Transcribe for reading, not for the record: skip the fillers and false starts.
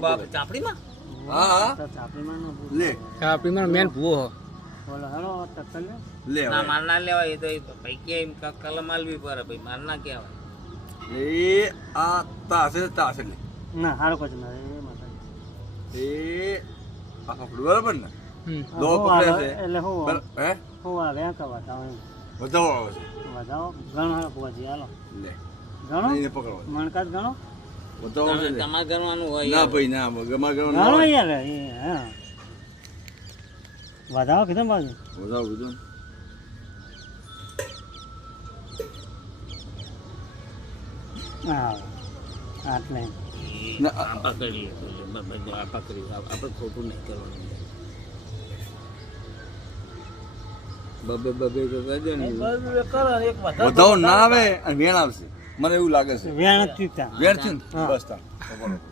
બાપ ચાપડીમાં હા ચાપડીમાં નો લે ચાપડીમાં મેન ભૂવો હો બોલો હેલો ટક્કર લે લે ના માર ના લેવાય એ તો ભાઈ કે એમ કલમ આલવી પડે ભાઈ માર ના કહેવાય એ આ તાસે લે ના હારો કોઈ ના એ માતા એ આ પકડું બરાબર ને હમ દો પકડે છે એટલે હું હે હું આ વેક બતાવો વધાવો આવે છે બતાવો ઘણો હારો પોજી હાલો લે ઘણો એને પકડો મણકાત ઘણો વધાવો આવે છે તમારે કરવાનું હોય ના ભાઈ ના ગમા ગમા ઘણો યાર એ હા વધાવો કીધું બાજુ વધાવો કીધું હા આટલે આ પકડી આ પકડી આપણે ખોટું નહીં કરવાનું બબે બબે કરજો ને વધાવો ના આવે અને વેણ આવશે મને એવું લાગે છે વેણ જ ચૂકતા વેણ છે ને હા. બસ તા પકડો